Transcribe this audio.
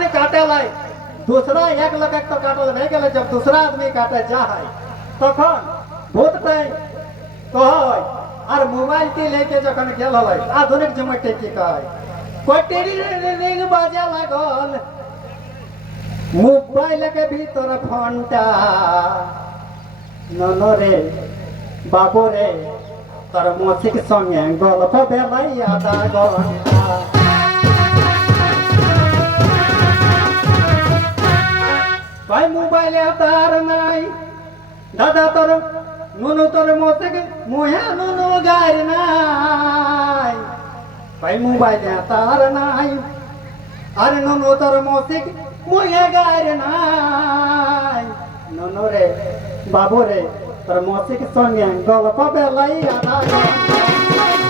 जखन काटे लाई दूसरा एक लगे तो काटल नहीं गले जब दूसरा आदमी काटे जाए तखन भूत तो और मोबाइल के लेके जखन गेल आधुनिक जमटे की कहे कोई टेरिंग बाजे लागल मोबाइल के भीतर फंटा ननो रे बाबू रे तोर मौसिक संगे गल्प भेलै आधा घंटा भाई मोबाइल तार नाई दादा तोर नुनु तोर मौसिक मुहे नुनु गार नाई भाई मोबाइल तार नाई अरे नुनु तोर मौसिक मुहे गार नाई नुनु रे बाबू रे तोर मौसिक संगे गल्प भेलै आधा घंटा